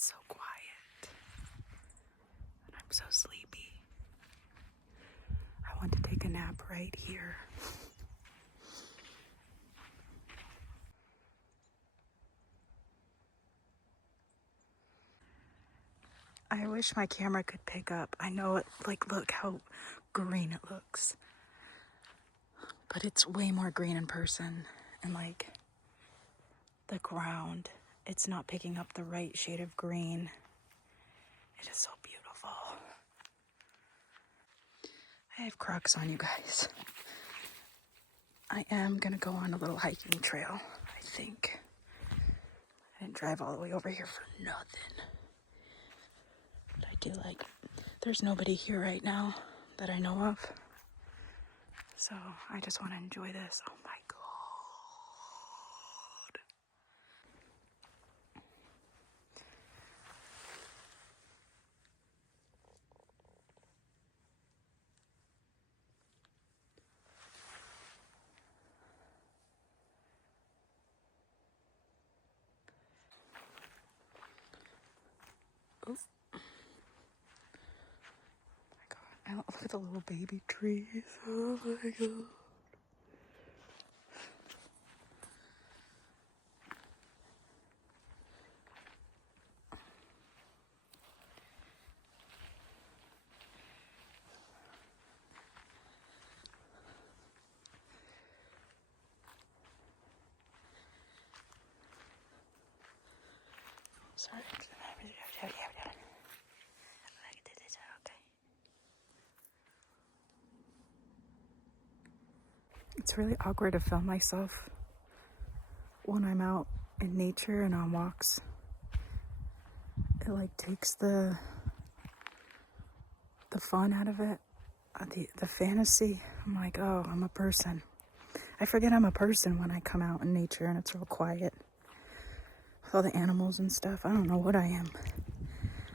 It's so quiet. And I'm so sleepy. I want to take a nap right here. I wish my camera could pick up. I know it, like, look how green it looks. But it's way more green in person. And like, the ground, it's not picking up the right shade of green. It is so beautiful. I have Crocs on, you guys. I am gonna go on a little hiking trail, I think. I didn't drive all the way over here for nothing. But I do like, there's nobody here right now that I know of. So I just want to enjoy this. Oh my God. Oh my God. I look at the little baby trees. Oh my God. Sorry. It's really awkward to film myself when I'm out in nature and on walks. It like takes the fun out of it, the fantasy. I'm like, oh, I'm a person. I forget I'm a person when I come out in nature and it's real quiet with all the animals and stuff. I don't know what I am.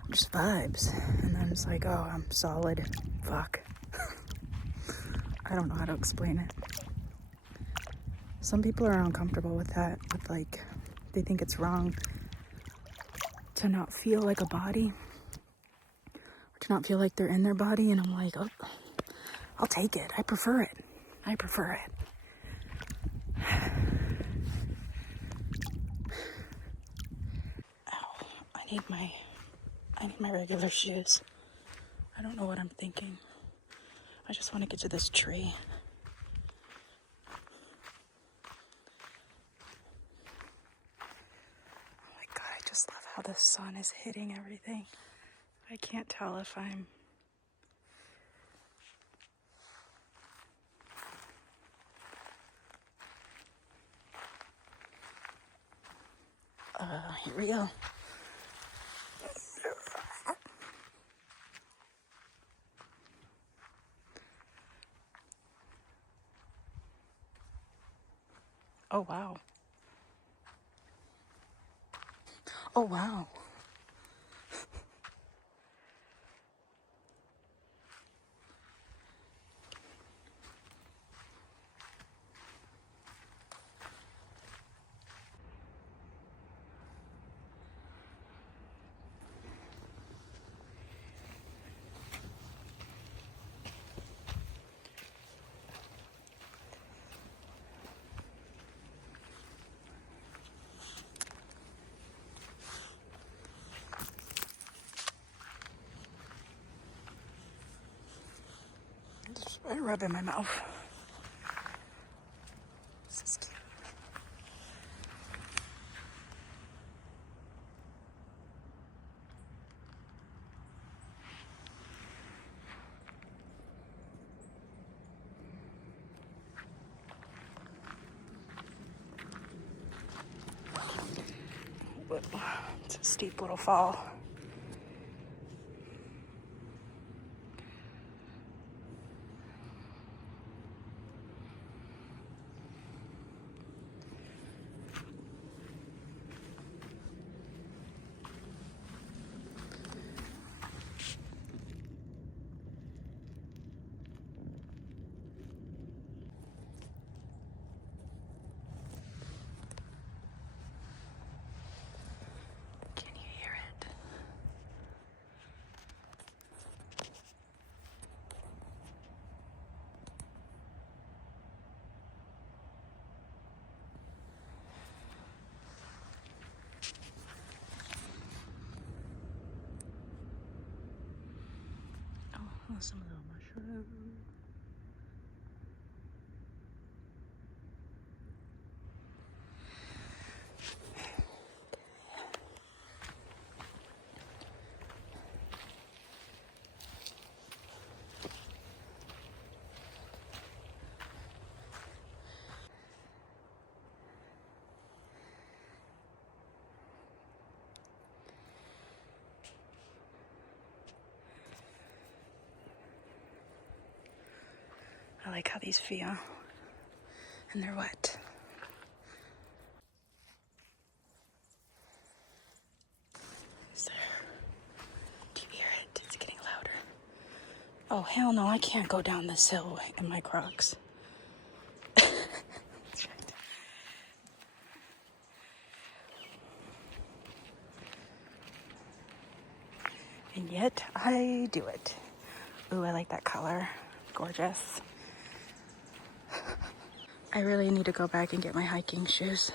I'm just vibes. And then it's like, oh, I'm solid. Fuck. I don't know how to explain it. Some people are uncomfortable with that, with like, they think it's wrong to not feel like a body, or to not feel like they're in their body. And I'm like, oh, I'll take it. I prefer it. I prefer it. Ow, I need my regular shoes. I don't know what I'm thinking. I just want to get to this tree. Oh my God, I just love how the sun is hitting everything. I can't tell if I'm here we go. Oh wow. Oh wow. I rub in my mouth. This is cute. But it's a steep little fall. Can you hear it? Oh, some little mushrooms. I like how these feel. And they're wet. Is there? Do you hear it? It's getting louder. Oh, hell no, I can't go down this hill in my Crocs. And yet, I do it. Ooh, I like that color. Gorgeous. I really need to go back and get my hiking shoes.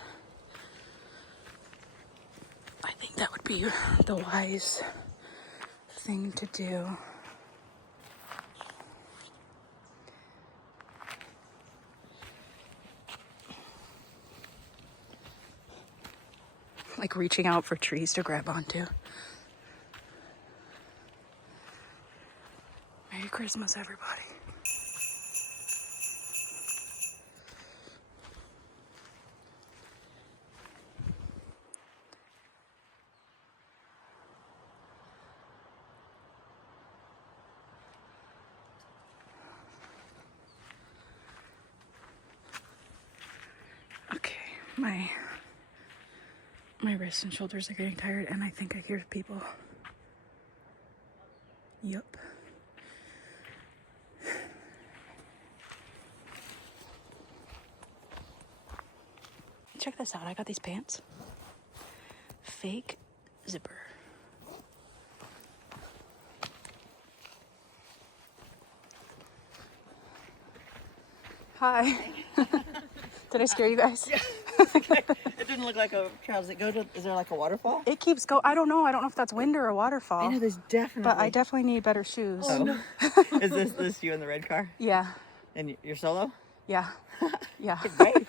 I think that would be the wise thing to do. Like reaching out for trees to grab onto. Merry Christmas, everybody. Okay, my wrists and shoulders are getting tired, and I think I hear people. Yup. Check this out. I got these pants. Fake zipper. Hi. Did I scare you guys? Yeah. It didn't look like a trail. Does it go to? Is there like a waterfall? It keeps going. I don't know. I don't know if that's wind or a waterfall. I know there's definitely. But I definitely need better shoes. Oh no. Is this you in the red car? Yeah. And you're solo? Yeah. Yeah. Great.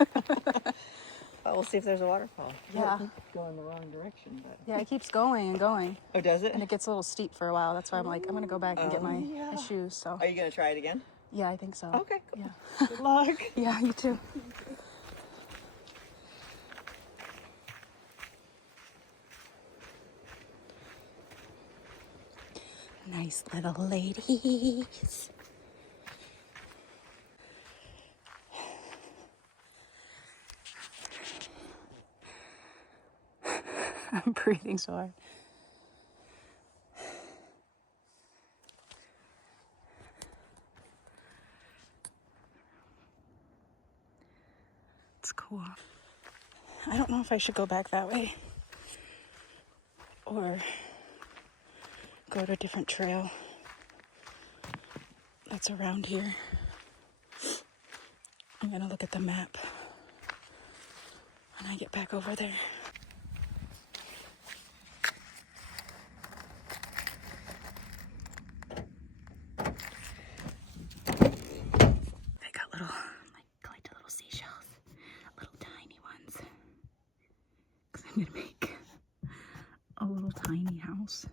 Oh, we'll see if there's a waterfall. Yeah. It's going the wrong direction, but. Yeah, it keeps going and going. Oh, does it? And it gets a little steep for a while. That's why I'm like, I'm going to go back and get my shoes. So. Are you gonna try it again? Yeah, I think so. Okay. Cool. Yeah. Good luck. Yeah, you too. Nice little ladies. I'm breathing so hard. It's cool. I don't know if I should go back that way or go to a different trail that's around here. I'm gonna look at the map when I get back over there. They got little, like little seashells, little tiny ones. Cause I'm gonna make a little tiny house.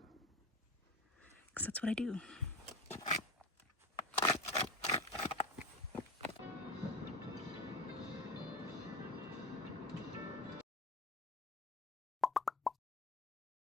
Cause that's what I do.